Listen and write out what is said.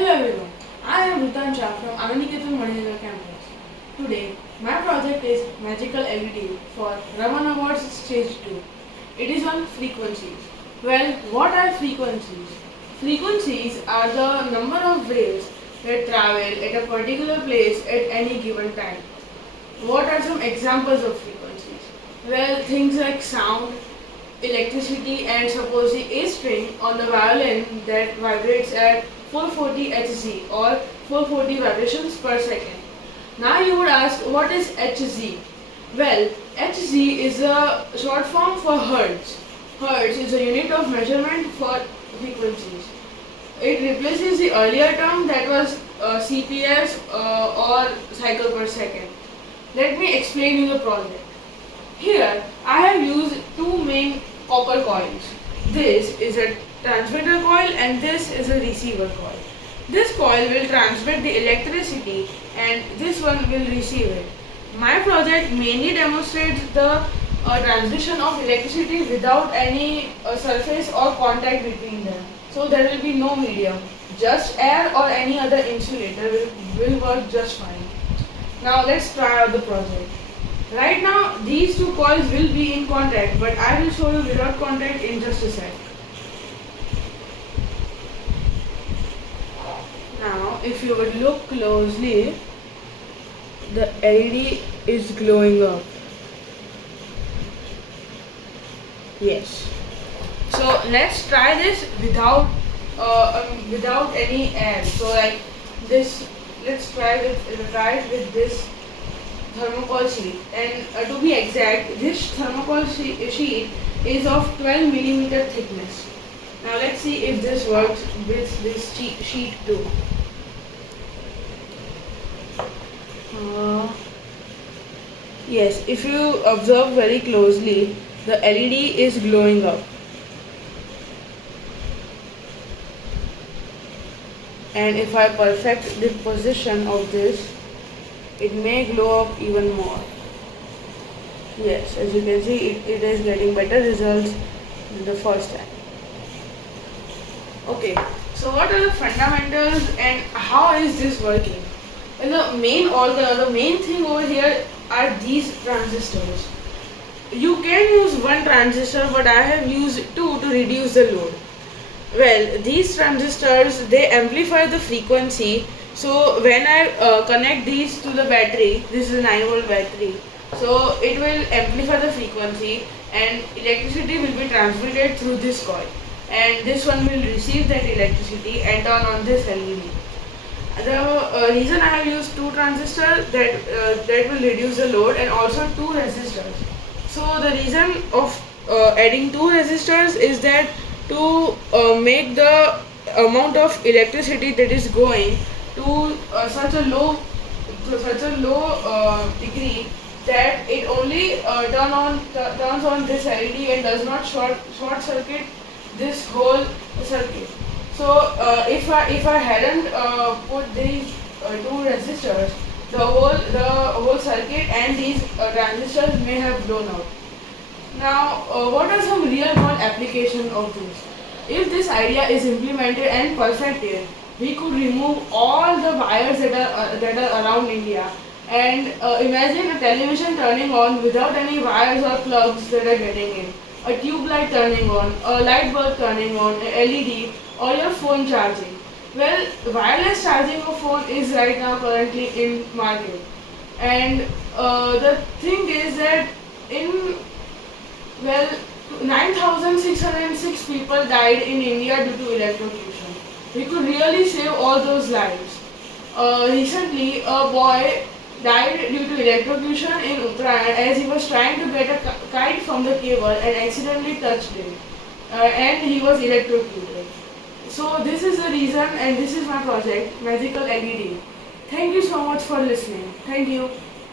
Hello everyone, I am Vrutant Shah from Anandiketan campus. Today, my project is Magical LED for Raman Awards Stage 2. It is on frequencies. Well, what are frequencies? Frequencies are the number of waves that travel at a particular place at any given time. What are some examples of frequencies? Well, things like sound, electricity, and suppose the A string on the violin that vibrates at 440 Hz or 440 vibrations per second. Now you would ask, what is Hz? Well, Hz is a short form for Hertz. Hertz is a unit of measurement for frequencies. It replaces the earlier term that was CPS or cycle per second. Let me explain you the project. Here I have used two main copper coils. This is a transmitter coil and this is a receiver coil. This coil will transmit the electricity and this one will receive it. My project mainly demonstrates the transmission of electricity without any surface or contact between them. So there will be no medium. Just air or any other insulator will work just fine. Now let's try out the project. Right now these two coils will be in contact, but I will show you without contact in just a sec. Now if you would look closely, the LED is glowing up. Yes. So let's try this without any air. So like this, let's try it with this thermocol sheet, and to be exact, this thermocol sheet is of 12 millimeter thickness. Now let's see if this works with this sheet too. Yes, if you observe very closely, the LED is glowing up. And if I perfect the position of this, it may glow up even more. Yes, as you can see, it is getting better results than the first time. Okay, so what are the fundamentals and how is this working? Well, the main thing over here are these transistors. You can use one transistor, but I have used two to reduce the load. Well, these transistors, they amplify the frequency. So when I connect these to the battery, this is a 9-volt battery, so it will amplify the frequency and electricity will be transmitted through this coil, and this one will receive that electricity and turn on this LED. The reason I have used two transistors, that will reduce the load, and also two resistors. So the reason of adding two resistors is that to make the amount of electricity that is going to such a low degree that it only turns on this LED and does not short circuit this whole circuit. So if I hadn't put these two resistors, the whole circuit and these transistors may have blown out. Now, what are some real world applications of this? If this idea is implemented and perfected, we could remove all the wires that are around India, and imagine a television turning on without any wires or plugs that are getting in, a tube light turning on, a light bulb turning on, a LED, or your phone charging. Well, wireless charging of phone is right now currently in market, and the thing is that 9,606 people died in India due to electrocution. We could really save all those lives. Recently, a boy died due to electrocution in Uttarakhand as he was trying to get a kite from the cable and accidentally touched it, and he was electrocuted. So this is the reason, and this is my project, Magical LED. Thank you so much for listening. Thank you.